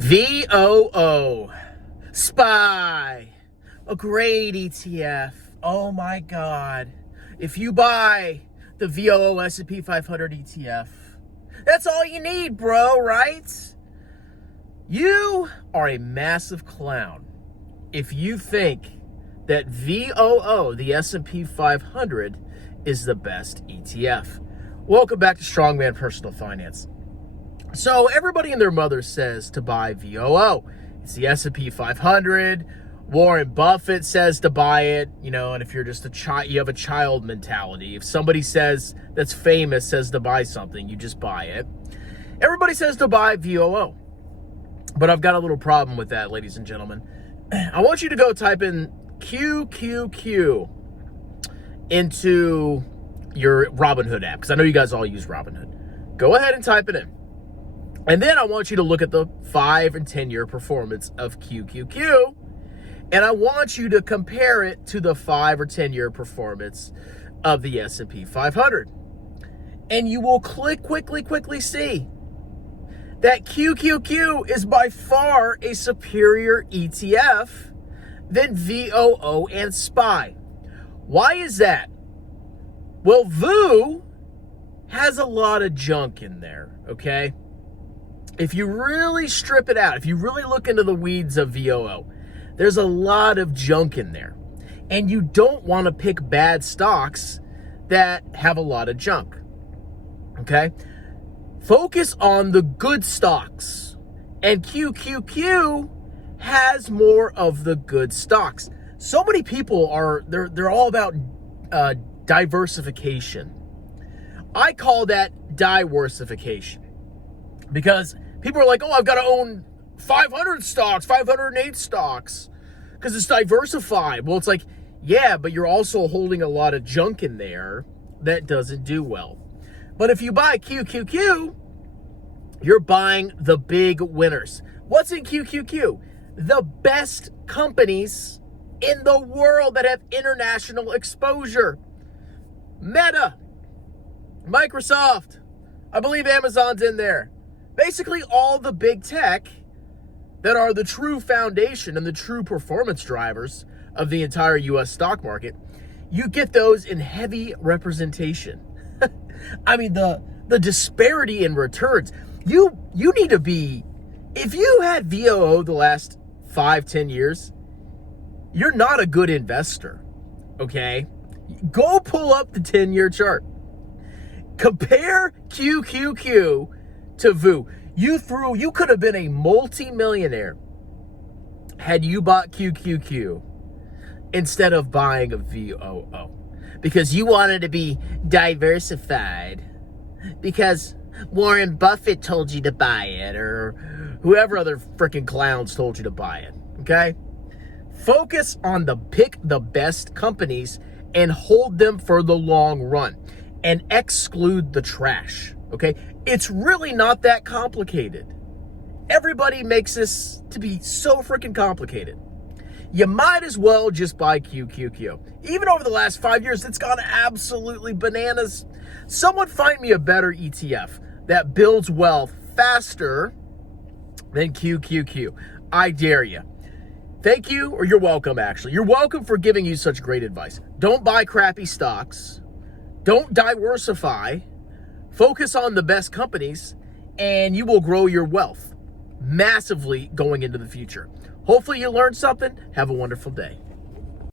VOO, SPY, a great ETF. Oh my God. If you buy the VOO S&P 500 ETF, that's all you need, bro, right? You are a massive clown if you think that VOO, the S&P 500, is the best ETF. Welcome back to Strongman Personal Finance. So everybody and their mother says to buy VOO. It's the S&P 500. Warren Buffett says to buy it, and if you're just a child, you have a child mentality. If somebody says that's famous says to buy something, you just buy it. Everybody says to buy VOO. But I've got a little problem with that, ladies and gentlemen. I want you to go type in QQQ into your Robinhood app, because I know you guys all use Robinhood. Go ahead and type it in. And then I want you to look at the 5 and 10-year performance of QQQ. And I want you to compare it to the 5 or 10-year performance of the S&P 500. And you will quickly see that QQQ is by far a superior ETF than VOO and SPY. Why is that? Well, VOO has a lot of junk in there, okay? If you really strip it out, if you really look into the weeds of VOO, there's a lot of junk in there. And you don't want to pick bad stocks that have a lot of junk, okay? Focus on the good stocks. And QQQ has more of the good stocks. So many people they're all about diversification. I call that diversification, because people are like, oh, I've got to own 500 stocks, 508 stocks, because it's diversified. Well, it's like, yeah, but you're also holding a lot of junk in there that doesn't do well. But if you buy QQQ, you're buying the big winners. What's in QQQ? The best companies in the world that have international exposure. Meta, Microsoft, I believe Amazon's in there. Basically all the big tech that are the true foundation and the true performance drivers of the entire U.S. stock market, you get those in heavy representation. I mean, the disparity in returns. You need to be, if you had VOO the last 5-10 years, you're not a good investor, okay? Go pull up the 10-year chart. Compare QQQ to VOO. You could have been a multi-millionaire had you bought QQQ instead of buying a VOO, because you wanted to be diversified because Warren Buffett told you to buy it, or whoever other freaking clowns told you to buy it, okay? Focus on pick the best companies and hold them for the long run and exclude the trash, okay? It's really not that complicated. Everybody makes this to be so freaking complicated. You might as well just buy QQQ. Even over the last 5 years, it's gone absolutely bananas. Someone find me a better ETF that builds wealth faster than QQQ. I dare you. Thank you, or you're welcome, actually. You're welcome for giving you such great advice. Don't buy crappy stocks. Don't diversify. Focus on the best companies, and you will grow your wealth massively going into the future. Hopefully you learned something. Have a wonderful day.